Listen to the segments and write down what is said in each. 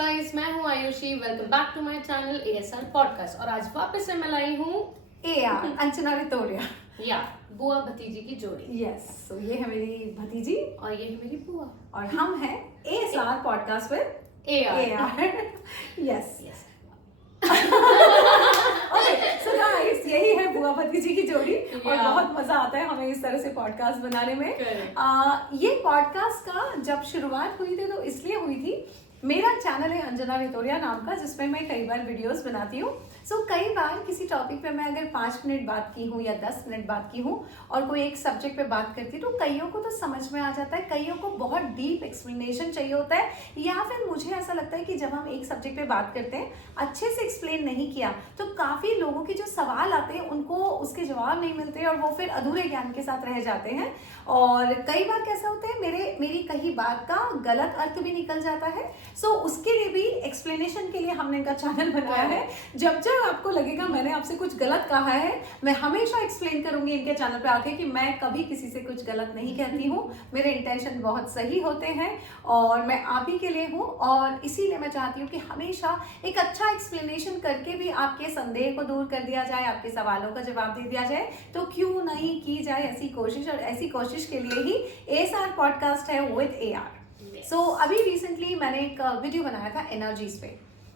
Guys, मैं हूँ Ayushi. Welcome back to my channel ASR podcast. और आज वापस से मैं लाई हूँ AR अंजना रितोरिया या बुआ भतीजी की जोड़ी। यस सो ये है मेरी भतीजी और ये है मेरी बुआ और हम हैं ASR podcast with AR। Yes yes. Okay so guys यही है बुआ भतीजी की जोड़ी और Yeah. बहुत मजा आता है हमें इस तरह से पॉडकास्ट बनाने में। Correct. ये पॉडकास्ट का जब शुरुआत हुई थी तो इसलिए हुई थी, मेरा चैनल है अंजना रितोरिया नाम का, जिसमें मैं कई बार वीडियोस बनाती हूँ। सो कई बार किसी टॉपिक पे मैं अगर 5 मिनट बात की हूँ या 10 मिनट बात की हूँ और कोई एक सब्जेक्ट पे बात करती हूँ तो कईयों को तो समझ में आ जाता है, कईयों को बहुत डीप एक्सप्लेनेशन चाहिए होता है, या फिर मुझे ऐसा लगता है कि जब हम एक सब्जेक्ट पे बात करते हैं अच्छे से एक्सप्लेन नहीं किया तो काफ़ी लोगों के जो सवाल आते हैं उनको उसके जवाब नहीं मिलते और वो फिर अधूरे ज्ञान के साथ रह जाते हैं। और कई बार कैसा होता है मेरी कही बात का गलत अर्थ भी निकल जाता है। सो उसके लिए भी एक्सप्लेनेशन के लिए हमने इनका चैनल बनाया है। जब आपको लगेगा मैंने आपसे कुछ गलत कहा है, मैं हमेशा एक्सप्लेन करूंगी इनके चैनल पे आके कि मैं कभी किसी से कुछ गलत नहीं कहती हूँ, मेरे इंटेंशन बहुत सही होते हैं और मैं आप ही के लिए हूँ। और इसीलिए मैं चाहती हूँ कि हमेशा एक अच्छा एक्सप्लेनेशन करके भी आपके संदेह को दूर कर दिया जाए, आपके सवालों का जवाब दे दिया जाए। तो क्यों नहीं की जाए ऐसी कोशिश, और ऐसी कोशिश के लिए ही ASR पॉडकास्ट है विद AR। सो अभी रिसेंटली मैंने एक वीडियो बनाया था एनर्जीज पे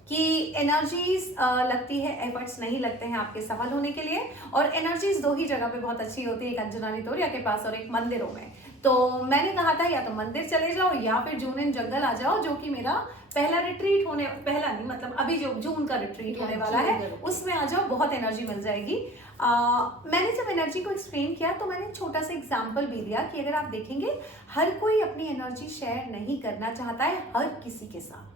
कि एनर्जीज लगती है, एफर्ट्स नहीं लगते हैं आपके सफल होने के लिए। और एनर्जीज 2 ही जगह पे बहुत अच्छी होती है, एक अंजना रितोरिया के पास और एक मंदिरों में। तो मैंने कहा था या तो मंदिर चले जाओ या फिर जून इन जंगल आ जाओ, जो कि मेरा पहला रिट्रीट होने, पहला नहीं मतलब अभी जो जून का रिट्रीट होने वाला है उसमें आ जाओ, बहुत एनर्जी मिल जाएगी। मैंने जब एनर्जी को एक्सप्लेन किया तो मैंने छोटा सा एग्जाम्पल भी दिया कि अगर आप देखेंगे हर कोई अपनी एनर्जी शेयर नहीं करना चाहता है हर किसी के साथ।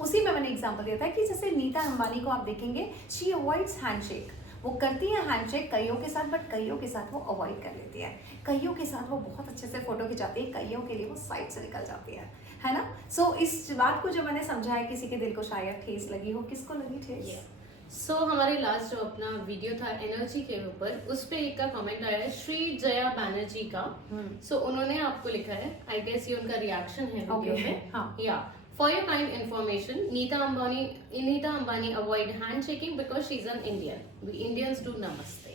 उसी में मैंने एग्जांपल दिया था कि जैसे नीता अंबानी को आप देखेंगे, शी अवॉइड्स हैंडशेक। वो करती है हैंडशेक कईयों के साथ, बट कईयों के साथ वो अवॉइड कर लेती है। कईयों के साथ वो बहुत अच्छे से फोटो खिंचाती है, कईयों के लिए वो साइड से निकल जाती है ना। इस बात को जब मैंने समझाया, किसी के दिल को शायद ठेस लगी हो, किसको लगी ठेस? हमारे लास्ट जो अपना वीडियो था एनर्जी के ऊपर, उस पे एक का कमेंट आया है श्री जया बैनर्जी का। उन्होंने आपको लिखा है, आई गेस ये उनका रिएक्शन है वीडियो में। हाँ। या For your kind information, Neeta Ambani avoid handshaking because she's an Indian. We Indians do namaste.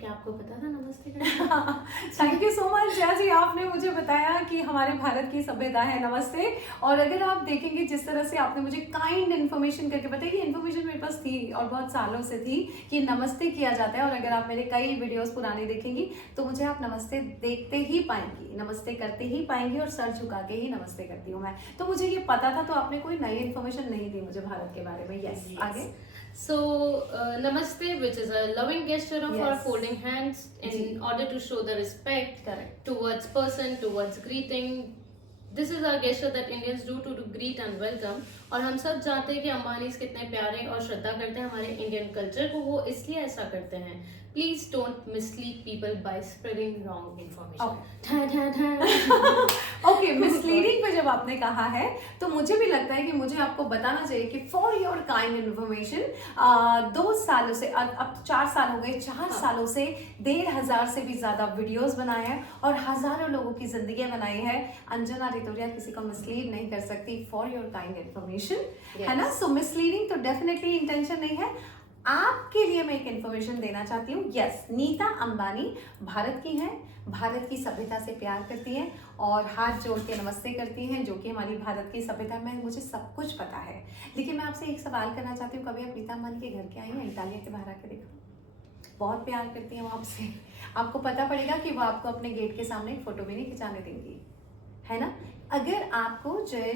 क्या आपको पता था नमस्ते करना? Thank you so much Jaya ji, आपने मुझे बताया कि हमारे भारत की सभ्यता है नमस्ते। और अगर आप देखेंगे जिस तरह से आपने मुझे काइंड इन्फॉर्मेशन करके बताया, कि इन्फॉर्मेशन मेरे पास थी और बहुत सालों से थी कि नमस्ते किया जाता है। और अगर आप मेरे कई वीडियोस पुराने देखेंगी तो मुझे आप नमस्ते देखते ही पाएंगी, नमस्ते करते ही पाएंगी, और सर झुका के ही नमस्ते करती हूँ मैं। तो मुझे ये पता था, तो आपने कोई नई इन्फॉर्मेशन नहीं दी मुझे भारत के बारे में। यस, आगे। Namaste, which is a loving gesture of our folding hands in order to show the respect towards person, towards greeting. This is our gesture that Indians do to greet and welcome. और हम सब जानते हैं कि अंबानीज कितने प्यारे और श्रद्धा करते हैं हमारे इंडियन कल्चर को, वो इसलिए ऐसा करते हैं। Please don't mislead people by spreading wrong information. Okay, misleading पे जब आपने कहा है तो मुझे भी लगता है कि मुझे आपको बताना चाहिए कि फॉर योर काइंड इन्फॉर्मेशन, 2 सालों से, अब 4 साल हो गए, 4 सालों से 1,500 से भी ज्यादा वीडियोस बनाए हैं और हजारों लोगों की जिंदगी बनाई है। अंजना रितोरिया किसी को मिसलीड नहीं कर सकती, फॉर योर काइंड इन्फॉर्मेशन, है ना। सो मिसलीडिंग तो डेफिनेटली इंटेंशन नहीं है। आपके लिए मैं एक इन्फॉर्मेशन देना चाहती हूँ। यस, नीता अंबानी भारत की हैं, भारत की सभ्यता से प्यार करती हैं और हाथ जोड़ के नमस्ते करती हैं, जो कि हमारी भारत की सभ्यता में मुझे सब कुछ पता है। लेकिन मैं आपसे एक सवाल करना चाहती हूँ, कभी आप नीता अंबानी के घर के आई हैं? इटालिया के बाहर आके देखो, बहुत प्यार करती हैं वो आपसे। आपको पता पड़ेगा कि वो आपको अपने गेट के सामने एक फोटो भी नहीं खिंचाने देंगी, है ना। अगर आपको जया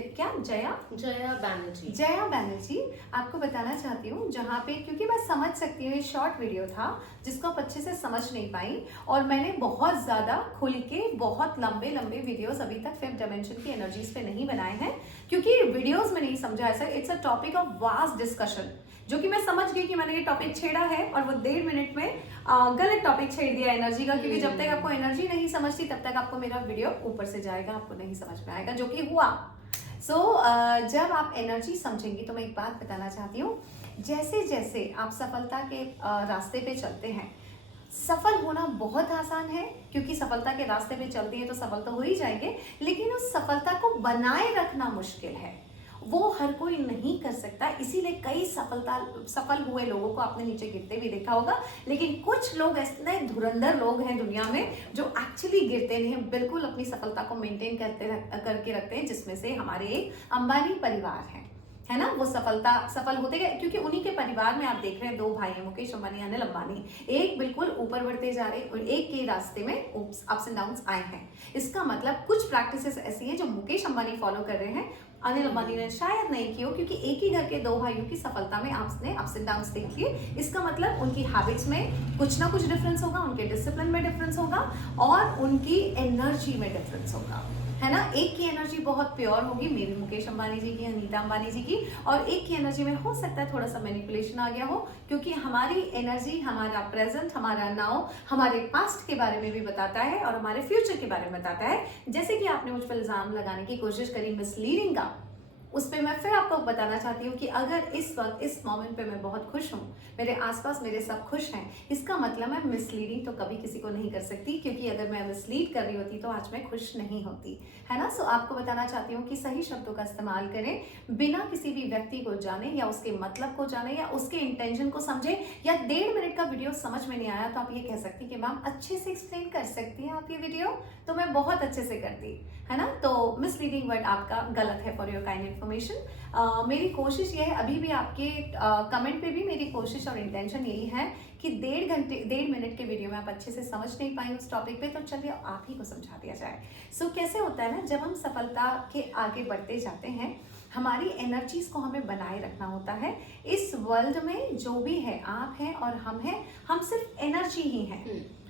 बैनर्जी आपको बताना चाहती हूँ, जहाँ पे, क्योंकि मैं समझ सकती हूँ, ये शॉर्ट वीडियो था जिसको आप अच्छे से समझ नहीं पाई, और मैंने बहुत ज़्यादा खुल के बहुत लंबे वीडियोस अभी तक 5th डायमेंशन की एनर्जीज पे नहीं बनाए हैं, क्योंकि वीडियोस में नहीं समझा ऐसा। It's a topic of vast discussion, जो कि मैं समझ गई कि मैंने ये टॉपिक छेड़ा है और वो 1.5 मिनट में गलत टॉपिक छेड़ दिया एनर्जी का, क्योंकि जब तक आपको एनर्जी नहीं समझती तब तक आपको मेरा वीडियो ऊपर से जाएगा, आपको नहीं समझ में आएगा, जो कि हुआ। जब आप एनर्जी समझेंगी तो मैं एक बात बताना चाहती हूँ, जैसे जैसे आप सफलता के रास्ते पे चलते हैं, सफल होना बहुत आसान है, क्योंकि सफलता के रास्ते पे चलती है तो सफल तो हो ही जाएंगे, लेकिन उस सफलता को बनाए रखना मुश्किल है। वो हर कोई नहीं कर सकता, इसीलिए कई सफल हुए लोगों को आपने नीचे गिरते भी देखा होगा। लेकिन कुछ लोग ऐसे धुरंधर लोग हैं दुनिया में जो एक्चुअली गिरते नहीं हैं, बिल्कुल अपनी सफलता को मेंटेन करके रखते हैं, जिसमें से हमारे एक अंबानी परिवार है ना। वो सफल होते गए क्योंकि उन्हीं के परिवार में आप देख रहे हैं 2 भाई हैं, मुकेश अंबानी अनिल अंबानी। एक बिल्कुल ऊपर बढ़ते जा रहे और एक के रास्ते में अप्स एंड डाउन्स आए हैं। इसका मतलब कुछ प्रैक्टिसेस ऐसी हैं जो मुकेश अंबानी फॉलो कर रहे हैं, अनिल अंबानी ने शायद नहीं की हो, क्योंकि एक ही घर के 2 भाइयों की सफलता में आपने अप्स एंड डाउन्स देख लिए। इसका मतलब उनकी हैबिट्स में कुछ ना कुछ डिफरेंस होगा, उनके डिसिप्लिन में डिफरेंस होगा और उनकी एनर्जी में डिफरेंस होगा, है ना। एक की एनर्जी बहुत प्योर होगी, मेरी मुकेश अंबानी जी की, अनीता अंबानी जी की, और एक की एनर्जी में हो सकता है थोड़ा सा मैनिपुलेशन आ गया हो, क्योंकि हमारी एनर्जी हमारा प्रेजेंट, हमारा नाउ, हमारे पास्ट के बारे में भी बताता है और हमारे फ्यूचर के बारे में बताता है। जैसे कि आपने मुझ पर इल्जाम लगाने की कोशिश करी मिसलीडिंग का, उस पर मैं फिर आपको बताना चाहती हूँ कि अगर इस वक्त इस मोमेंट पे मैं बहुत खुश हूँ, मेरे आसपास मेरे सब खुश हैं, इसका मतलब मैं मिसलीडिंग तो कभी किसी को नहीं कर सकती, क्योंकि अगर मैं मिसलीड कर रही होती तो आज मैं खुश नहीं होती, है ना। सो आपको बताना चाहती हूँ कि सही शब्दों का इस्तेमाल करें, बिना किसी भी व्यक्ति को जाने या उसके मतलब को जाने या उसके इंटेंशन को समझे, या 1.5 मिनट का वीडियो समझ में नहीं आया तो आप ये कह सकती कि मैम अच्छे से एक्सप्लेन कर सकती हैं आप ये वीडियो, तो मैं बहुत अच्छे से करती, है ना। तो मिसलीडिंग वर्ड आपका गलत है, फॉर योर काइंड इन्फॉर्मेशन। मेरी कोशिश ये है, अभी भी आपके कमेंट पे भी मेरी कोशिश और इंटेंशन यही है कि 1.5 मिनट के वीडियो में आप अच्छे से समझ नहीं पाए उस टॉपिक पे, तो चलिए आप ही को समझा दिया जाए। सो कैसे होता है ना, जब हम सफलता के आगे बढ़ते जाते हैं, हमारी एनर्जीज को हमें बनाए रखना होता है। इस वर्ल्ड में जो भी है, आप हैं और हम हैं, हम सिर्फ एनर्जी ही हैं,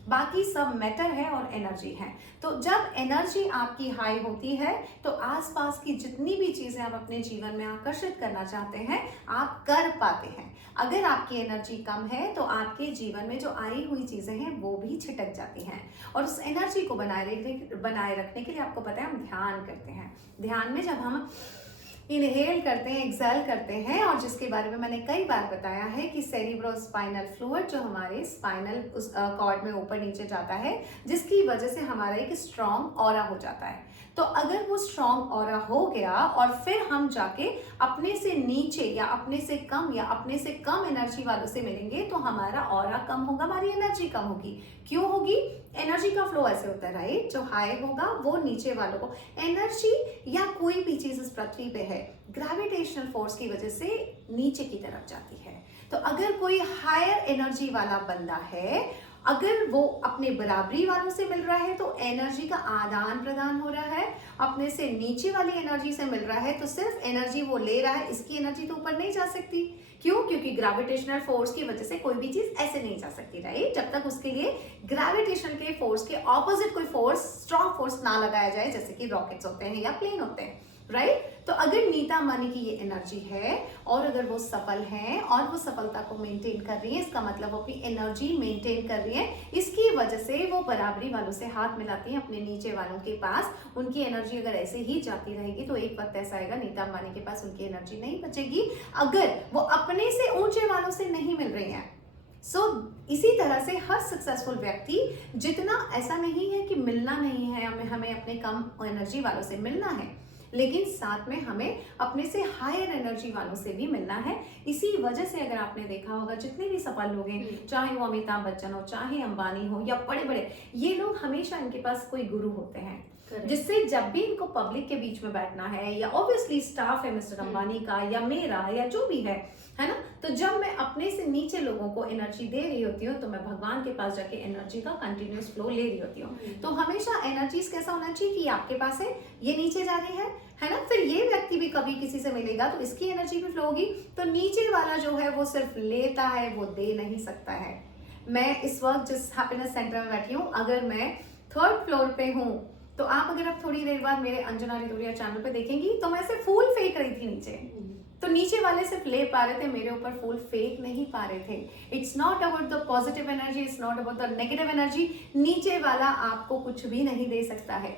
बाकी सब मैटर है और एनर्जी है। तो जब एनर्जी आपकी हाई होती है तो आसपास की जितनी भी चीजें आप अपने जीवन में आकर्षित करना चाहते हैं आप कर पाते हैं। अगर आपकी एनर्जी कम है तो आपके जीवन में जो आई हुई चीजें हैं वो भी छिटक जाती हैं। और उस एनर्जी को बनाए रखने के लिए आपको पता है हम ध्यान करते हैं। ध्यान में जब हम इनहेल करते हैं, एक्सेल करते हैं, और जिसके बारे में मैंने कई बार बताया है कि सेरिब्रोस्पाइनल फ्लूइड जो हमारे स्पाइनल कॉर्ड में ऊपर नीचे जाता है, जिसकी वजह से हमारा एक स्ट्रॉन्ग ऑरा हो जाता है। तो अगर वो स्ट्रॉन्ग ऑरा हो गया और फिर हम जाके अपने से नीचे या अपने से कम एनर्जी वालों से मिलेंगे तो हमारा ऑरा कम होगा, हमारी एनर्जी कम होगी। क्यों होगी? एनर्जी का फ्लो ऐसे होता है, राइट। जो हाई होगा वो नीचे वालों को, एनर्जी या कोई भी चीज इस पृथ्वी पे है ग्रेविटेशनल फोर्स की वजह से नीचे की तरफ जाती है। तो अगर कोई हायर एनर्जी वाला बंदा है, अगर वो अपने बराबरी वालों से मिल रहा है तो एनर्जी का आदान प्रदान हो रहा है, अपने से नीचे वाली एनर्जी से मिल रहा है तो सिर्फ एनर्जी वो ले रहा है, इसकी एनर्जी तो ऊपर नहीं जा सकती। क्यों? क्योंकि ग्रेविटेशनल फोर्स की वजह से कोई भी चीज ऐसे नहीं जा सकती, राइट, जब तक उसके लिए ग्रेविटेशन के फोर्स के ऑपोजिट कोई फोर्स, स्ट्रॉन्ग फोर्स ना लगाया जाए, जैसे कि रॉकेट्स होते हैं या प्लेन होते हैं, राइट। तो अगर नीता अंबानी की ये एनर्जी है और अगर वो सफल हैं और वो सफलता को मेंटेन कर रही है, इसका मतलब वो अपनी एनर्जी मेंटेन कर रही है, इसकी वजह से वो बराबरी वालों से हाथ मिलाती हैं अपने नीचे वालों के पास। उनकी एनर्जी अगर ऐसे ही जाती रहेगी तो एक वक्त ऐसा आएगा नीता अंबानी के पास उनकी एनर्जी नहीं बचेगी, अगर वो अपने से ऊंचे वालों से नहीं मिल रही हैं। इसी तरह से हर सक्सेसफुल व्यक्ति, जितना ऐसा नहीं है कि मिलना नहीं है, हमें अपने कम एनर्जी वालों से मिलना है, लेकिन साथ में हमें अपने से हायर एनर्जी वालों से भी मिलना है। इसी वजह से अगर आपने देखा होगा जितने भी सफल लोग हैं, चाहे वो अमिताभ बच्चन हो, चाहे अंबानी हो या बड़े बड़े, ये लोग हमेशा इनके पास कोई गुरु होते हैं, जिससे जब भी इनको पब्लिक के बीच में बैठना है, या ऑब्वियसली स्टाफ है मिस्टर अंबानी का या मेरा या जो भी है ना, तो जब मैं अपने से नीचे लोगों को एनर्जी दे रही होती हूँ तो मैं भगवान के पास जाके एनर्जी का कंटिन्यूस फ्लो ले रही होती हूँ। तो हमेशा एनर्जीज कैसा होना चाहिए कि आपके पास है, ये नीचे जा रही है ना, फिर ये व्यक्ति भी कभी किसी से मिलेगा तो इसकी एनर्जी भी फ्लो होगी। तो नीचे वाला जो है वो सिर्फ लेता है, वो दे नहीं सकता है। मैं इस वक्त जिस हैप्पीनेस सेंटर में बैठी हूँ, अगर मैं 3rd फ्लोर पे हूँ तो आप अगर आप थोड़ी देर बाद मेरे अंजना रितोरिया चैनल पे देखेंगी तो मैं ऐसे फूल फेंक रही थी नीचे, तो नीचे वाले सिर्फ ले पा रहे थे, मेरे ऊपर फूल फेंक नहीं पा रहे थे। It's not about the positive energy, it's not about the negative energy. नीचे वाला आपको कुछ भी नहीं दे सकता है।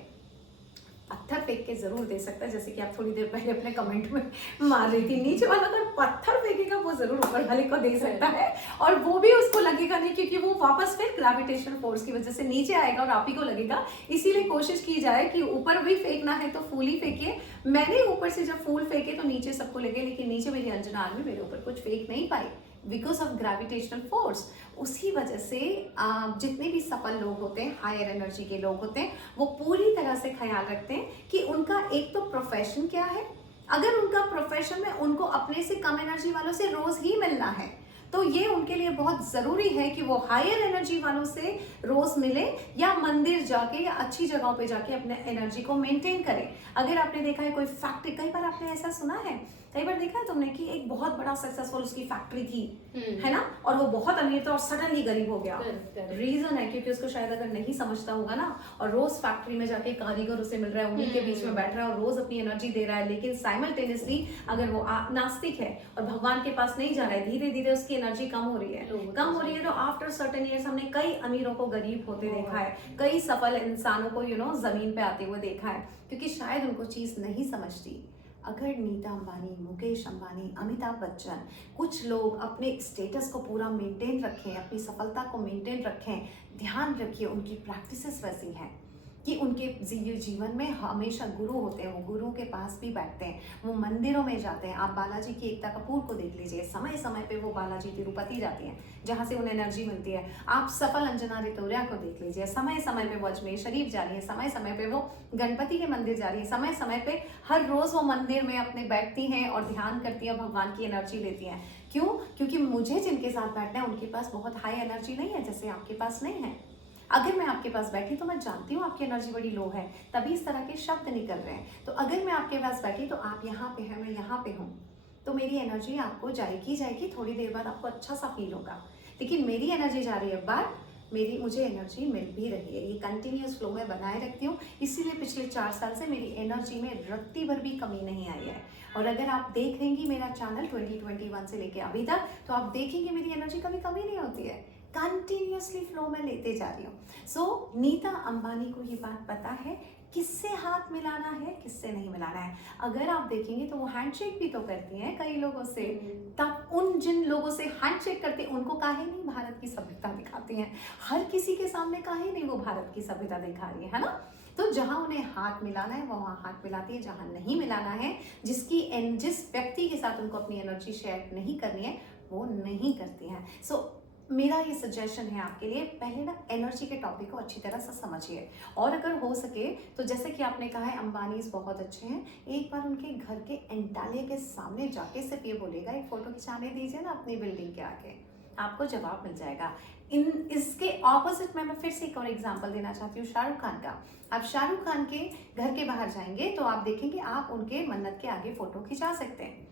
पत्थर फेंक के जरूर दे सकता है, जैसे कि आप थोड़ी देर पहले अपने कमेंट में मार रही थी। नीचे वाला अगर पत्थर फेंकेगा वो जरूर ऊपर वाले को दे सकता है, और वो भी उसको लगेगा नहीं, क्योंकि वो वापस फिर ग्रेविटेशनल फोर्स की वजह से नीचे आएगा और आप ही को लगेगा। इसीलिए कोशिश की जाए कि ऊपर भी फेंकना है तो फूल ही फेंकिए। मैंने ऊपर से जब फूल फेंके तो नीचे सबको लगे, लेकिन नीचे मेरी अंजना आर्मी मेरे ऊपर कुछ फेंक नहीं पाई बिकॉज ऑफ ग्रेविटेशनल फोर्स। उसी वजह से जितने भी सफल लोग होते हैं, हायर एनर्जी के लोग होते हैं, वो पूरी तरह से ख्याल रखते हैं कि उनका एक तो प्रोफेशन क्या है। अगर उनका प्रोफेशन में उनको अपने से कम एनर्जी वालों से रोज ही मिलना है, तो ये उनके लिए बहुत जरूरी है कि वो हायर एनर्जी वालों से रोज मिले, या मंदिर जाके या अच्छी जगहों पे जाके अपने एनर्जी को मेंटेन करें। अगर आपने देखा है कोई फैक्ट्री, कई बार आपने ऐसा सुना है, कई बार देखा है तुमने कि एक बहुत बड़ा सक्सेसफुल उसकी फैक्ट्री थी, है ना, और वो बहुत अमीर था और सडनली गरीब हो गया। रीजन है क्योंकि उसको शायद अगर नहीं समझता होगा ना, और रोज फैक्ट्री में जाके कारीगर उसे मिल रहा है, उन्हीं के बीच में बैठ रहा है और रोज अपनी एनर्जी दे रहा है, लेकिन साइमल्टेनियसली अगर वो नास्तिक है और भगवान के पास नहीं जा रहा है, धीरे धीरे उसकी एनर्जी कम हो रही है, तो आफ्टर सर्टेन ईयर्स हमने कई अमीरों को गरीब होते देखा है, कई सफल इंसानों को जमीन पे आते हुए देखा है, क्योंकि शायद उनको चीज नहीं समझती। अगर नीता अंबानी, मुकेश अंबानी, अमिताभ बच्चन, कुछ लोग अपने स्टेटस को पूरा मेंटेन रखें, अपनी सफलता को मेंटेन रखें, ध्यान रखिए उनकी प्रैक्टिसेस वैसी हैं कि उनके जीवन में हमेशा गुरु होते हैं, वो गुरु के पास भी बैठते हैं, वो मंदिरों में जाते हैं। आप बालाजी की एकता कपूर को देख लीजिए, समय समय पे वो बालाजी तिरुपति जाती हैं जहाँ से उन्हें एनर्जी मिलती है। आप सफल अंजना रितोरिया को देख लीजिए, समय समय पे वो अजमेर शरीफ जा रही है, समय समय पे वो गणपति के मंदिर जा रही है, समय समय पे हर रोज वो मंदिर में अपने बैठती हैं और ध्यान करती हैं, भगवान की एनर्जी लेती हैं। क्यों? क्योंकि मुझे जिनके साथ बैठना है उनके पास बहुत हाई एनर्जी नहीं है, जैसे आपके पास नहीं है। अगर मैं आपके पास बैठी तो मैं जानती हूँ आपकी एनर्जी बड़ी लो है, तभी इस तरह के शब्द निकल रहे हैं। तो अगर मैं आपके पास बैठी तो आप यहाँ पे हैं, मैं यहाँ पे हूँ, तो मेरी एनर्जी आपको जाएगी, थोड़ी देर बाद आपको अच्छा सा फील होगा। लेकिन मेरी एनर्जी जा रही है बाहर, मुझे एनर्जी मिल भी रही है, ये कंटिन्यूस फ्लो में बनाए रखती हूँ, इसीलिए पिछले 4 साल से मेरी एनर्जी में रत्ती भर भी कमी नहीं आई है। और अगर आप देख रहेंगी मेरा चैनल 2021 से लेके अभी तक, तो आप देखेंगे मेरी एनर्जी कभी कमी नहीं होती है, कंटिन्यूसली फ्लो में लेते जा रही हूँ। सो नीता अंबानी को ये बात पता है किससे हाथ मिलाना है, किससे नहीं मिलाना है। अगर आप देखेंगे तो वो हैंडशेक भी तो करती हैं कई लोगों से, तब उन जिन लोगों से हैंडशेक करते हैं उनको काहे नहीं भारत की सभ्यता दिखाती हैं, हर किसी के सामने काहे नहीं वो भारत की सभ्यता दिखा रही है ना। तो जहां उन्हें हाथ मिलाना है वो वहां हाथ मिलाती है, जहां नहीं मिलाना है, जिस व्यक्ति के साथ उनको अपनी एनर्जी शेयर नहीं करनी है वो नहीं करती हैं। सो मेरा ये सजेशन है आपके लिए, पहले ना एनर्जी के टॉपिक को अच्छी तरह से समझिए, और अगर हो सके तो जैसे कि आपने कहा है अंबानीज बहुत अच्छे हैं, एक बार उनके घर के एंटालिया के सामने जाके सिर्फ ये बोलेगा एक फोटो खिंचाने दीजिए ना अपनी बिल्डिंग के आगे, आपको जवाब मिल जाएगा। इसके ऑपोजिट में मैं फिर से एक और एग्जांपल देना चाहती हूँ शाहरुख खान का। आप शाहरुख खान के घर के बाहर जाएंगे तो आप देखेंगे आप उनके मन्नत के आगे फोटो खिंचा सकते हैं।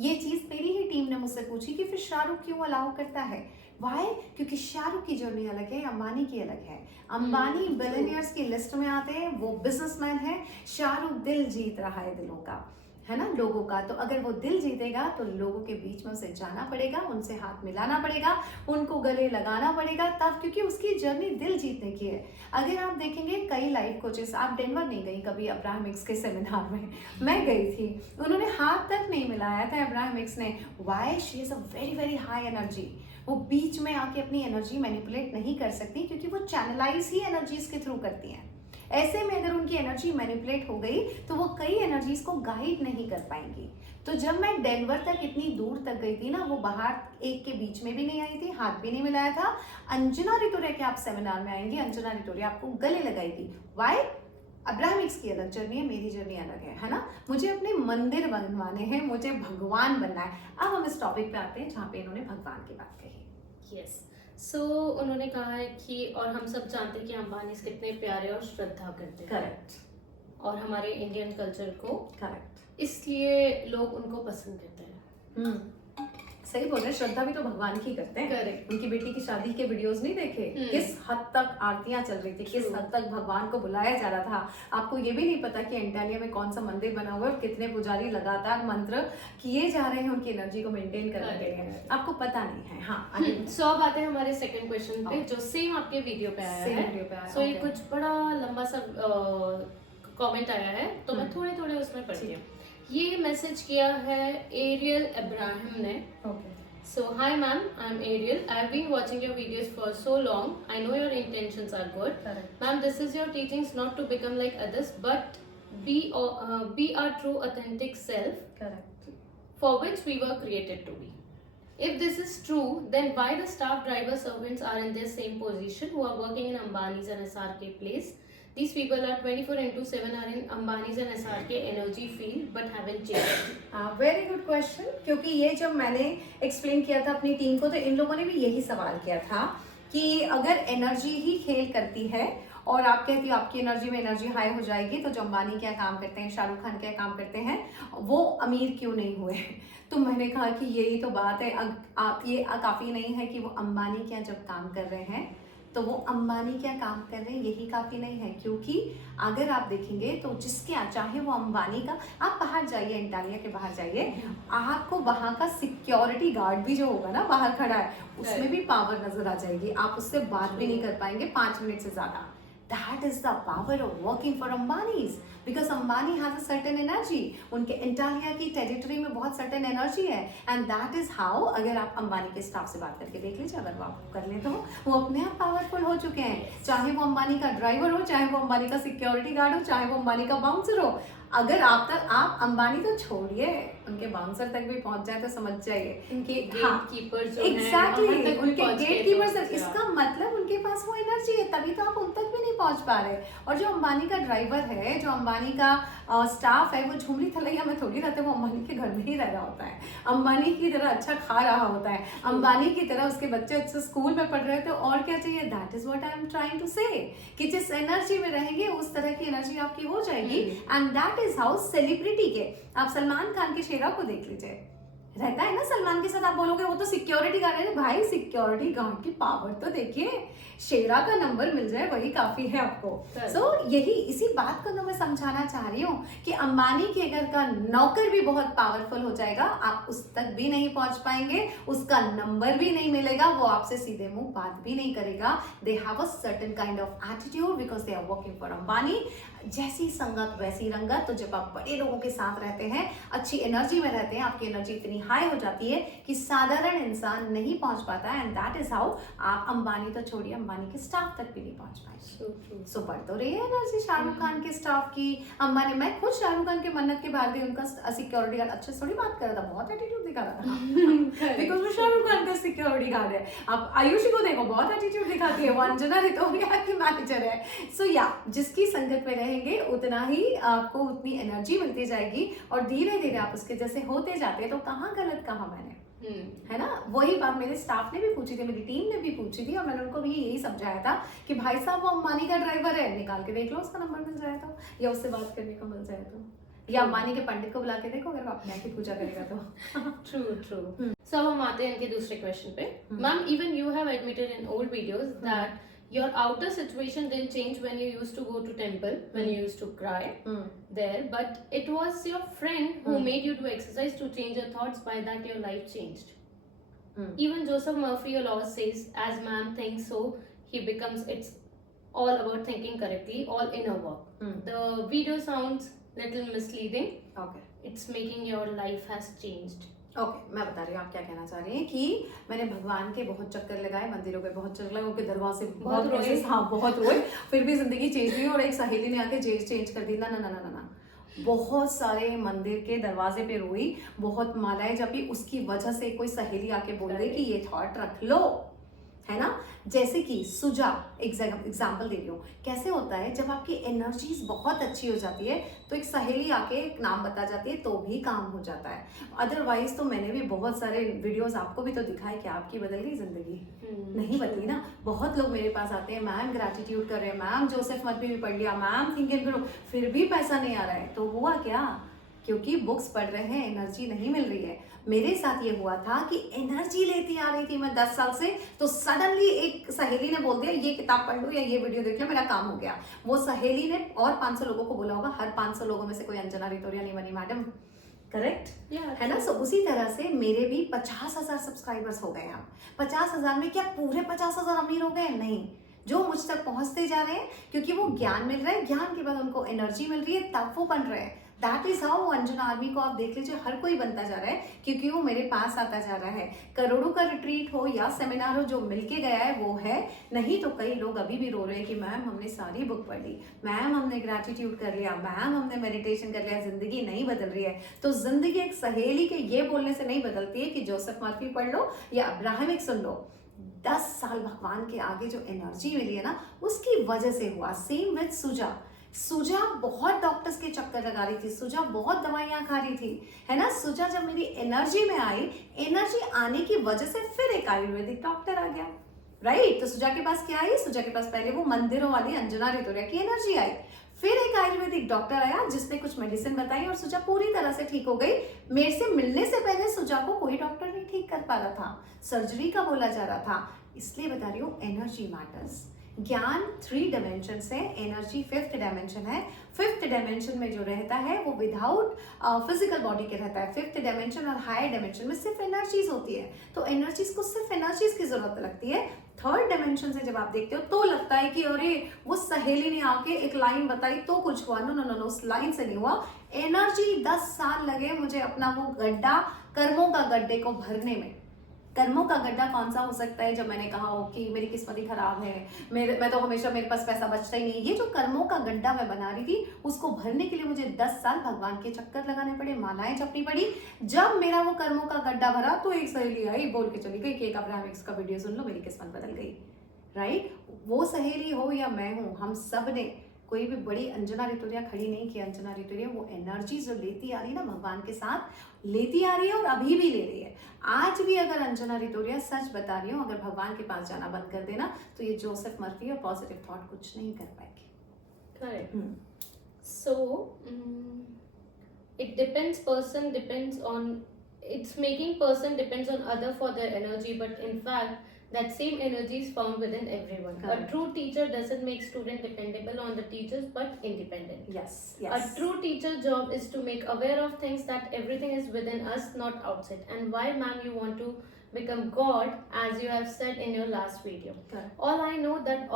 ये चीज मेरी ही टीम ने मुझसे पूछी कि फिर शाहरुख क्यों अलाउ करता है, वाई? क्योंकि शाहरुख की जर्नी अलग है, अंबानी की अलग है। अंबानी बिलियनियर्स की लिस्ट में आते हैं, वो बिजनेसमैन है, शाहरुख दिल जीत रहा है दिलों का, है ना, लोगों का। तो अगर वो दिल जीतेगा तो लोगों के बीच में उसे जाना पड़ेगा, उनसे हाथ मिलाना पड़ेगा, उनको गले लगाना पड़ेगा, तब, क्योंकि उसकी जर्नी दिल जीतने की है। अगर आप देखेंगे कई लाइफ कोचेस, आप डेनवर नहीं गई कभी अब्राहम हिक्स के सेमिनार में, मैं गई थी, उन्होंने हाथ तक नहीं मिलाया था अब्राहम हिक्स ने। Why? She is a very very high energy, वो बीच में आके अपनी एनर्जी मैनिपुलेट नहीं कर सकती, क्योंकि वो चैनलाइज ही एनर्जीज के थ्रू करती हैं। ऐसे में अगर उनकी एनर्जी मैनिपुलेट हो गई तो वो कई एनर्जीज को गाइड नहीं कर पाएंगी। तो जब मैं डेनवर तक इतनी दूर तक गई थी ना, वो बाहर एक के बीच में भी नहीं आई थी, हाथ भी नहीं मिलाया था। अंजना रितोरिया के आप सेमिनार में आएंगे, अंजना रितोरिया आपको गले लगाएगी। वाई? अब्राहम हिक्स की अलग जर्नी है, मेरी जर्नी अलग है ना। मुझे अपने मंदिर बनवाने हैं, मुझे भगवान बनना है। अब हम इस टॉपिक पे आते हैं जहाँ पे इन्होंने भगवान की बात कही। यस, सो उन्होंने कहा है कि, और हम सब जानते हैं कि अंबानी कितने प्यारे और श्रद्धा करते हैं, करेक्ट, और हमारे इंडियन कल्चर को, करेक्ट, इसलिए लोग उनको पसंद करते हैं। सही बोल रहे हैं, श्रद्धा भी तो भगवान की करते हैं। करेक्ट। उनकी बेटी की शादी के वीडियोस नहीं देखे, किस हद तक आरतियां चल रही थी, किस हद तक भगवान को बुलाया जा रहा था। आपको ये भी नहीं पता कि एंटालिया में कौन सा मंदिर बना हुआ है और कितने पुजारी लगातार मंत्र किए जा रहे हैं उनकी एनर्जी को मेंटेन करने के लिए, आपको पता नहीं है। हाँ, सो अब आते हैं हमारे सेकंड क्वेश्चन पे, जो सेम आपके वीडियो पे आया है। सो ये कुछ बड़ा लंबा सा कमेंट आया है, तो मैं थोड़े थोड़े उसमें पढ़ती हूँ. ये मैसेज किया है एरियल इब्राहिम ने. So, hi ma'am, I'm Ariel. I've been watching your videos for so long. I know your intentions are good. Correct. Ma'am, this is your teachings not to become like others, but be our true authentic self. Correct. For which we were created to be. If this is true, then why the staff driver servants are in their same position who are working in Ambani's and SRK place? These people are 24/7 are in Ambani's and SRK energy field but haven't changed. Very good question, क्योंकि ये जब मैंने explain किया था अपनी team को तो इन लोगों ने भी यही सवाल किया था कि अगर एनर्जी ही खेल करती है और आप कहती हो आपकी एनर्जी में एनर्जी हाई हो जाएगी, तो जो अंबानी क्या काम करते हैं, शाहरुख खान क्या काम करते हैं, वो अमीर क्यों नहीं हुए? तो मैंने कहा कि यही तो बात है. आप ये काफ़ी नहीं है कि वो अंबानी क्या जब काम कर रहे हैं तो वो अंबानी क्या काम कर रहे हैं, यही काफ़ी नहीं है. क्योंकि अगर आप देखेंगे तो जिसके चाहे वो अंबानी का, आप बाहर जाइए, इंटालिया के बाहर जाइए, आपको वहाँ का सिक्योरिटी गार्ड भी जो होगा ना बाहर खड़ा है, उसमें भी पावर नजर आ जाएगी. आप उससे बात भी नहीं कर पाएंगे 5 मिनट से ज़्यादा. That is the power of working for Ambani's, because Ambani has a certain energy. उनके इंटालिया की टेरिटरी में बहुत certain energy है, and that is how, अगर आप अंबानी के स्टाफ से बात करके देख लीजिए, अगर वो आपको कर ले तो वो अपने आप पावरफुल हो चुके हैं. चाहे वो अंबानी का ड्राइवर हो, चाहे वो अंबानी का सिक्योरिटी गार्ड हो, चाहे वो अंबानी का बाउंसर हो. अगर आप अंबानी तो छोड़िए, उनके बाउंसर तक भी पहुंच जाए तो समझ जाइए कि गेटकीपर जो एग्जैक्टली उनके गेटकीपर से. तो इसका मतलब उनके पास वो एनर्जी है, तभी तो आप उन तक भी नहीं पहुंच पा रहे. और जो अंबानी का ड्राइवर है, जो अंबानी का स्टाफ है, वो झुमरी थलैया में थोड़ी रहते, वो अंबानी के घर में ही रह रहा होता है, अंबानी की तरह अच्छा खा रहा होता है, अंबानी की तरह उसके बच्चे अच्छे स्कूल में पढ़ रहे थे. और क्या चाहिए? That is what I am trying to say, कि जिस एनर्जी में रहेंगे उस तरह की एनर्जी आपकी हो जाएगी. And that is how celebrity के, आप सलमान खान के शेरा को देख लीजिए, रहता है ना सलमान के साथ. आप बोलोगे वो तो सिक्योरिटी गार्ड है. भाई सिक्योरिटी गार्ड की पावर तो देखिए, शेरा का नंबर मिल जाए वही काफी है आपको. सो यही इसी बात को तो मैं समझाना चाह रही हूँ कि अंबानी के घर का नौकर भी बहुत पावरफुल हो जाएगा, आप उस तक भी नहीं पहुंच पाएंगे, उसका नंबर भी नहीं मिलेगा, वो आपसे सीधे मुंह बात भी नहीं करेगा. They have a certain kind of attitude because they are working for Ambani. जैसी संगत वैसी रंगत. तो जब आप बड़े लोगों के साथ रहते हैं, अच्छी एनर्जी में रहते हैं, आपकी एनर्जी इतनी हाई हो जाती है कि साधारण इंसान नहीं पहुंच पाता है. एंड दैट इज हाउ आप अंबानी तो छोड़िए, अंबानी के स्टाफ तक भी नहीं पहुंच पाएंगे. सो बढ़ तो रही है एनर्जी शाहरुख खान के स्टाफ की. अंबानी, मैं खुद शाहरुख खान के मन्नत के बाहर गई, उनका सिक्योरिटी गार्ड अच्छे थोड़ी बात कर रहा था, बहुत एटीट्यूड दिखा रहा था बिकॉज वो शाहरुख खान का सिक्योरिटी गार्ड है. आप आयुषी को देखो, बहुत एटीट्यूड दिखाती है, वो अंजना रितोरिया की मैनेजर है. सो या जिसकी संगत में रहेंगे उतना ही आपको उतनी एनर्जी मिलती जाएगी, और धीरे धीरे आप उसके जैसे होते जाते हैं. तो कहाँ गलत कहा मैंने, है ना? वही बात मेरे स्टाफ ने भी पूछी थी, मेरी टीम ने भी पूछी थी, और मैंने उनको भी यही समझाया था कि भाई साहब वो अंबानी का ड्राइवर है, निकाल के देख लो, उसका नंबर मिल जाए तो, या उससे बात करने को मिल जाए तो, या अंबानी के पंडित को बुला के देखो अगर आप की पूजा करेगा तो. ट्रू. सो अब हम आते हैं इनके दूसरे क्वेश्चन पे. Ma'am, even you have admitted in old videos that your outer situation didn't change when you used to go to temple, when you used to cry there, but it was your friend who made you do exercise to change your thoughts. By that your life changed. Even Joseph Murphy always says, as man thinks so he becomes. It's all about thinking correctly, all inner work. The video sounds little misleading. Okay. It's making your life has changed. Okay, मैं बता रही हूँ आप क्या कहना चाह रही हैं. कि मैंने भगवान के बहुत चक्कर लगाए, मंदिरों के बहुत चक्कर लगाए, उनके दरवाजे बहुत रोए, हाँ बहुत रोए, फिर भी जिंदगी चेंज नहीं. और एक सहेली ने आके चेंज कर दी. ना ना ना ना ना, बहुत सारे मंदिर के दरवाजे पे रोई, बहुत मालाएं जपी, उसकी वजह से कोई सहेली आके बोल रही कि ये थॉट रख लो, है ना? जैसे कि सुजा, एग्जाम्पल दे रही हूँ. कैसे होता है जब आपकी एनर्जीज बहुत अच्छी हो जाती है तो एक सहेली आके एक नाम बता जाती है तो भी काम हो जाता है. अदरवाइज तो मैंने भी बहुत सारे वीडियोस आपको भी तो दिखाए कि आपकी बदल गई जिंदगी. नहीं बदली ना. बहुत लोग मेरे पास आते हैं, मैम ग्रेटिट्यूड कर रहे हैं, मैम जोसेफ मर्फी भी पढ़ लिया, मैम थिंक एंड ग्रो, फिर भी पैसा नहीं आ रहा है. तो हुआ क्या? क्योंकि बुक्स पढ़ रहे हैं, एनर्जी नहीं मिल रही है. मेरे साथ ये हुआ था कि एनर्जी लेती आ रही थी मैं 10 साल से, तो सडनली एक सहेली ने बोल दिया ये किताब पढ़ लो या ये वीडियो देख लो, मेरा काम हो गया. वो सहेली ने और 500 लोगों को बोला होगा, हर 500 लोगों में से कोई अंजना रितोरिया नहीं बनी मैडम. करेक्ट है ना? सो उसी तरह से मेरे भी 50,000 सब्सक्राइबर्स हो गए. आप 50,000 में क्या पूरे 50,000 अमीर हो गए? नहीं, जो मुझ तक पहुंचते जा रहे हैं क्योंकि वो ज्ञान मिल रहा है, ज्ञान के बाद उनको एनर्जी मिल रही है, तब वो बन रहे हैं। That is how Anjana army को आप देख लीजिए, हर कोई बनता जा रहा है क्योंकि वो मेरे पास आता जा रहा है। करोड़ों का रिट्रीट हो या सेमिनार हो, जो मिलके गया है वो है। नहीं तो कई लोग अभी भी रो रहे हैं कि मैम हमने सारी बुक पढ़ ली, मैम हमने ग्रेटिट्यूड कर लिया, मैम हमने मेडिटेशन कर लिया, जिंदगी नहीं बदल रही है। तो जिंदगी एक सहेली के ये बोलने से नहीं बदलती है कि जोसेफ मर्फी पढ़ लो या अब्राहमिक सुन लो। 10 साल भगवान के आगे जो एनर्जी मिली है ना, उसकी वजह से हुआ। सेम विद सुजा। सुजा बहुत डॉक्टर्स के चक्कर लगा रही थी, सुजा बहुत दवाइयां खा रही थी, है ना। सुजा जब मेरी एनर्जी में आई, एनर्जी आने की वजह से फिर एक आयुर्वेदिक डॉक्टर आ गया, राइट। तो सुजा के पास क्या आई? सुजा के पास पहले वो मंदिरों वाली अंजना रितोरिया की एनर्जी आई, फिर एक आयुर्वेदिक डॉक्टर आया जिसने कुछ मेडिसिन बताई और सुजा पूरी तरह से ठीक हो गई। मेरे से मिलने से पहले सुजा को कोई डॉक्टर नहीं ठीक कर पा रहा था, सर्जरी का बोला जा रहा था। इसलिए बता रही हूँ, एनर्जी मैटर्स। ज्ञान 3 डायमेंशन है, एनर्जी 5th डायमेंशन है। 5th डायमेंशन में जो रहता है वो विदाउट फिजिकल बॉडी के रहता है। 5th डायमेंशन और हायर डायमेंशन में सिर्फ एनर्जीज होती है, तो एनर्जीज को सिर्फ एनर्जीज की जरूरत लगती है। 3rd डायमेंशन से जब आप देखते हो तो लगता है कि अरे वो सहेली ने आके एक लाइन बताई तो कुछ हुआ। नो नो नो नो, उस लाइन से नहीं हुआ। एनर्जी 10 साल लगे मुझे अपना वो गड्ढा, कर्मों का गड्ढे को भरने में। कर्मों का गड्ढा कौन सा हो सकता है? जब मैंने कहा हो कि मेरी किस्मत ही खराब है, मैं तो हमेशा, मेरे पास पैसा बचता ही नहीं। ये जो कर्मों का गड्ढा मैं बना रही थी, उसको भरने के लिए मुझे 10 साल भगवान के चक्कर लगाने पड़े, मालाएं जपनी पड़ी। जब मेरा वो कर्मों का गड्ढा भरा तो एक सहेली आई, बोल के चली गई कि एक अब्राहमिक्स का वीडियो सुन लो, मेरी किस्मत बदल गई, राइट। वो सहेली हो या मैं हूँ, हम सब ने कोई भी बड़ी अंजना रितोरिया खड़ी नहीं की। अंजना रितोरिया वो एनर्जी जो लेती आ रही है ना, भगवान के साथ लेती आ रही है और अभी भी ले रही है। आज भी अगर अंजना रितोरिया, सच बता रही हूँ, अगर भगवान के पास जाना बंद कर देना तो ये जोसेफ मर्फी और पॉजिटिव थॉट कुछ नहीं कर पाएगी। Correct. So it depends, person depends on, it's making person depends on other for their energy, but in fact that same energy is found within everyone. Correct. A true teacher doesn't make student dependable on the teachers but independent. Yes, A yes. true teacher job is to make aware of things, that everything is within us, not outside. And why, ma'am, you want to become God, as you have said in your last video. Correct. All I know that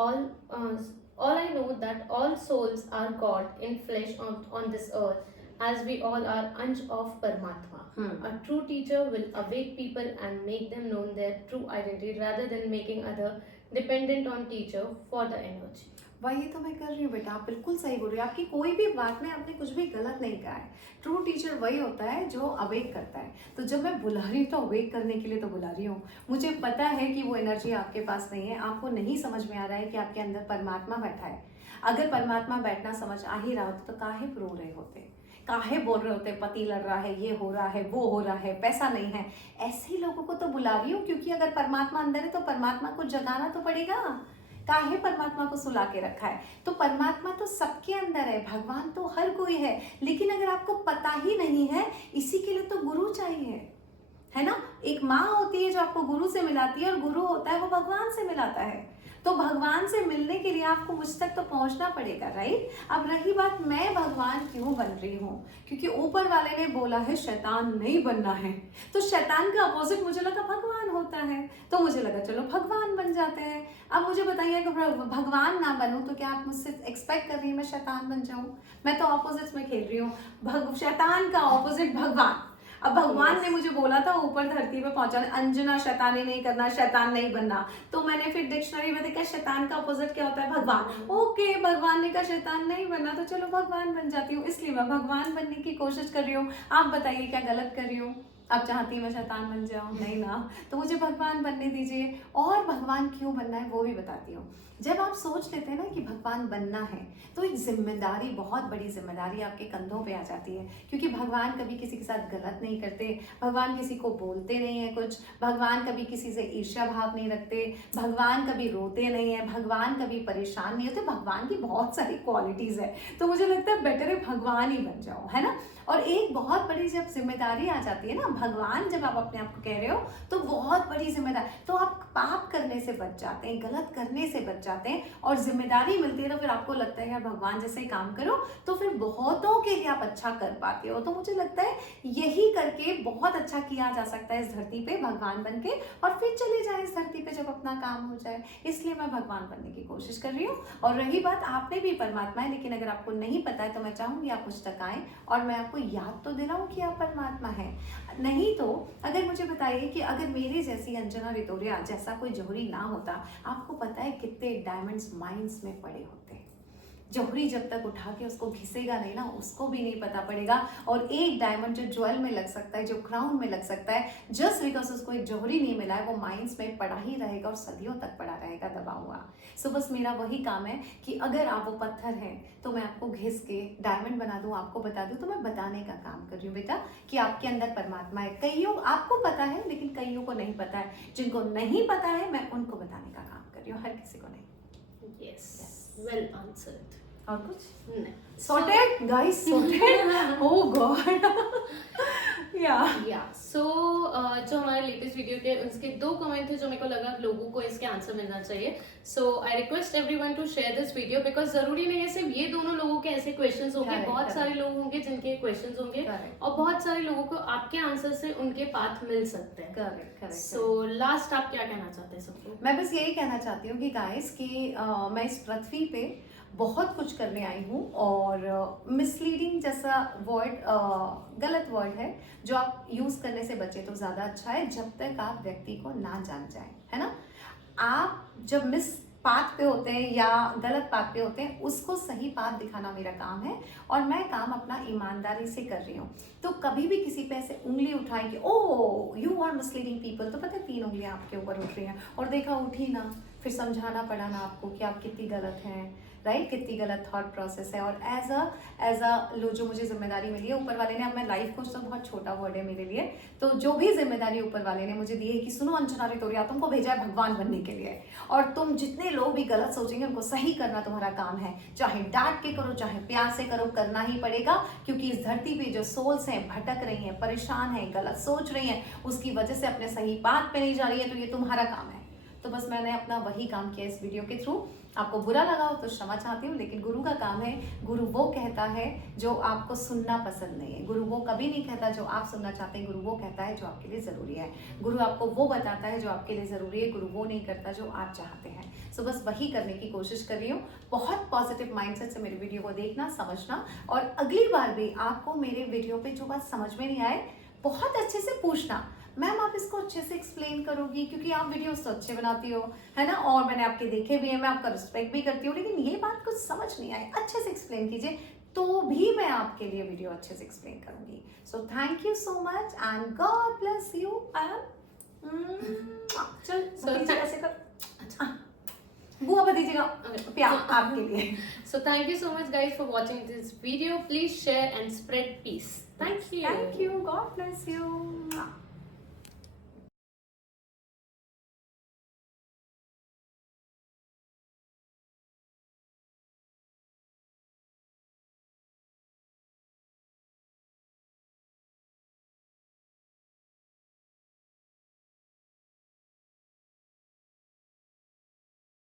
all souls are God in flesh on this earth, as we all are ansh of Paramatma. A true teacher will awake people and make them know their true identity, rather than making other dependent on teacher for the energy. वही तो मैं कर रही हूँ बेटा, आप बिल्कुल सही बोल रही हो। आपकी कोई भी बात में आपने कुछ भी गलत नहीं कहा है। ट्रू टीचर वही होता है जो अवेक करता है। तो जब मैं बुला रही हूँ तो अवेक करने के लिए तो बुला रही हूँ। मुझे पता है कि वो एनर्जी आपके पास नहीं है, आपको नहीं समझ में आ रहा है कि आपके अंदर परमात्मा बैठा है। अगर परमात्मा बैठना समझ आ ही रहा होता तो काहे रो रहे होते, काहे बोल रहे होते पति लड़ रहा है, ये हो रहा है, वो हो रहा है, पैसा नहीं है। ऐसे ही लोगों को तो बुला रही हूँ क्योंकि अगर परमात्मा अंदर है तो परमात्मा को जगाना तो पड़ेगा। काहे परमात्मा को सुला के रखा है? तो परमात्मा तो सबके अंदर है, भगवान तो हर कोई है, लेकिन अगर आपको पता ही नहीं है, इसी के लिए तो गुरु चाहिए, है ना। एक माँ होती है जो आपको गुरु से मिलाती है और गुरु होता है वो भगवान से मिलाता है। तो भगवान से मिलने के लिए आपको मुझ तक तो पहुंचना पड़ेगा, राइट। अब रही बात मैं भगवान क्यों बन रही हूँ, क्योंकि ऊपर वाले ने बोला है शैतान नहीं बनना है, तो शैतान का अपोजिट मुझे लगा भगवान होता है, तो मुझे लगा चलो भगवान बन जाते हैं। अब मुझे बताइए कि भगवान ना बनूं तो क्या आप मुझसे एक्सपेक्ट कर रही हैं मैं शैतान बन जाऊं? मैं तो ऑपोजिट्स में खेल रही हूँ, शैतान का ऑपोजिट भगवान। अब भगवान ने मुझे बोला था ऊपर धरती पे पहुंचाने, अंजना शैतानी नहीं करना, शैतान नहीं बनना। तो मैंने फिर डिक्शनरी में देखा शैतान का अपोजिट क्या होता है, भगवान। ओके, भगवान ने कहा शैतान नहीं बनना तो चलो भगवान बन जाती हूँ, इसलिए मैं भगवान बनने की कोशिश कर रही हूँ। आप बताइए क्या गलत कर रही हूँ? आप चाहती मैं शैतान बन जाऊँ? नहीं ना, तो मुझे भगवान बनने दीजिए। और भगवान क्यों बनना है वो भी बताती हूँ। जब आप सोच लेते हैं ना कि भगवान बनना है तो एक जिम्मेदारी, बहुत बड़ी जिम्मेदारी आपके कंधों पे आ जाती है, क्योंकि भगवान कभी किसी के साथ गलत नहीं करते, भगवान किसी को बोलते नहीं है कुछ, भगवान कभी किसी से ईर्ष्या भाव नहीं रखते, भगवान कभी रोते नहीं है, भगवान कभी परेशान नहीं होते। भगवान की बहुत सारी क्वालिटीज है, तो मुझे लगता है बेटर है भगवान ही बन जाओ, है ना। और एक बहुत बड़ी जब जिम्मेदारी आ जाती है ना, भगवान जब आप अपने आप को कह रहे हो तो बहुत बड़ी जिम्मेदारी, तो आप पाप करने से बच जाते हैं, गलत करने से बच जाते हैं, और जिम्मेदारी मिलती है तो फिर आपको लगता है यार भगवान जैसे ही काम करो तो फिर बहुतों के लिए आप अच्छा कर पाते हो। तो मुझे लगता है यही करके बहुत अच्छा किया जा सकता है इस धरती पे, भगवान बन के, और फिर चले जाए इस धरती पे जब अपना काम हो जाए। इसलिए मैं भगवान बनने की कोशिश कर रही हूँ। और रही बात, आपने भी परमात्मा है, लेकिन अगर आपको नहीं पता है तो मैं चाहूंगी आप मुझ तक आएं और मैं आपको याद तो दिलाऊं कि आप परमात्मा है। नहीं तो अगर मुझे बताइए कि अगर मेरी जैसी अंजना रितोरिया जैसा कोई जौहरी ना होता, आपको पता है कितने डायमंड्स माइंस में पड़े होते हैं। जौहरी जब तक उठा के उसको घिसेगा नहीं ना, उसको भी नहीं पता पड़ेगा। और एक डायमंड जो ज्वेल में लग सकता है, जो क्राउन में लग सकता है, जस्ट बिकॉज उसको एक जौहरी नहीं मिला है, वो माइंस में पड़ा ही रहेगा और सदियों तक पड़ा रहेगा दबा हुआ। सो बस मेरा वही काम है कि अगर आप वो पत्थर हैं तो मैं आपको घिस के डायमंड बना दूं, आपको बता दूं। तो मैं बताने का काम कर रही हूँ बेटा कि आपके अंदर परमात्मा है। कईयों आपको पता है लेकिन कईयों को नहीं पता है। जिनको नहीं पता है मैं उनको बताने का काम कर रही हूँ, हर किसी को नहीं। Yes, well answered. और कुछ नहीं. sorted guys, sorted. Oh god. Yeah. So जो हमारे लेटेस्ट वीडियो के उसके 2 कमेंट थे जो मेरे को लगा लोगों को इसके आंसर मिलना चाहिए। So I request everyone to share this video, because जरूरी नहीं है सिर्फ ये दोनों लोगों के ऐसे क्वेश्चंस होंगे, बहुत सारे लोग होंगे जिनके क्वेश्चंस होंगे और बहुत सारे लोगों को आपके आंसर से उनके पाथ मिल सकते हैं। करेक्ट। सो लास्ट आप क्या कहना चाहते हैं सबको? मैं बस यही कहना चाहती हूँ कि गाइस कि मैं इस पृथ्वी पे बहुत कुछ करने आई हूँ, और मिसलीडिंग जैसा वर्ड गलत वर्ड है जो आप यूज करने से बचे तो ज्यादा अच्छा है, जब तक आप व्यक्ति को ना जान जाए, है ना। आप जब मिस पाथ पे होते हैं या गलत पाथ पे होते हैं, उसको सही पाथ दिखाना मेरा काम है, और मैं काम अपना ईमानदारी से कर रही हूँ। तो कभी भी किसी पे ऐसे उंगली उठाई कि ओ यू आर मिसलीडिंग पीपल, तो पता है 3 उंगलियां आपके ऊपर उठ रही हैं, और देखा उठी ना, फिर समझाना पड़ा ना आपको कि आप कितनी गलत हैं, राइट, कितनी गलत थॉट प्रोसेस है। और एज अ लो जो मुझे जिम्मेदारी मिली है ऊपर वाले ने, अब मैं लाइफ कोच तो बहुत छोटा वर्ड है मेरे लिए, तो जो भी जिम्मेदारी ऊपर वाले ने मुझे दी है कि सुनो अंजना रितोरिया, तुमको भेजा है भगवान बनने के लिए, और तुम जितने लोग भी गलत सोचेंगे उनको सही करना तुम्हारा काम है, चाहे डांट के करो चाहे प्यार से करो, करना ही पड़ेगा। क्योंकि इस धरती पे जो सोल्स हैं भटक रही हैं, परेशान हैं, गलत सोच रही हैं, उसकी वजह से अपने सही बात पे नहीं जा रही है, तो ये तुम्हारा काम है। तो बस मैंने अपना वही काम किया इस वीडियो के थ्रू। आपको बुरा लगा हो तो क्षमा चाहती हूँ, लेकिन गुरु का काम है, गुरु वो कहता है जो आपको सुनना पसंद नहीं है, गुरु वो कभी नहीं कहता जो आप सुनना चाहते हैं, गुरु वो कहता है जो आपके लिए जरूरी है, गुरु आपको वो बताता है जो आपके लिए जरूरी है, गुरु वो नहीं करता जो आप चाहते हैं। सो बस वही करने की कोशिश कर रही हूँ। बहुत पॉजिटिव माइंडसेट से मेरी वीडियो को देखना, समझना, और अगली बार भी आपको मेरे वीडियो पे जो बात समझ में नहीं आए बहुत अच्छे से पूछना, मैम आप इसको अच्छे से एक्सप्लेन करोगी, क्योंकि आप वीडियोस तो अच्छे बनाती हो, है ना, और मैंने आपके देखे भी हैं, मैं आपका रिस्पेक्ट भी करती हूँ, लेकिन ये बात कुछ समझ नहीं आई, अच्छे से एक्सप्लेन कीजिए, तो भी मैं आपके लिए वीडियो अच्छे से एक्सप्लेन करूंगी। So thank you so much and God bless you. चल ऐसे कर, बुआ बदीजिएगा प्यार आपके लिए। So thank you so much guys for watching this video. Please share and spread peace. Thank you. Thank you. God bless you.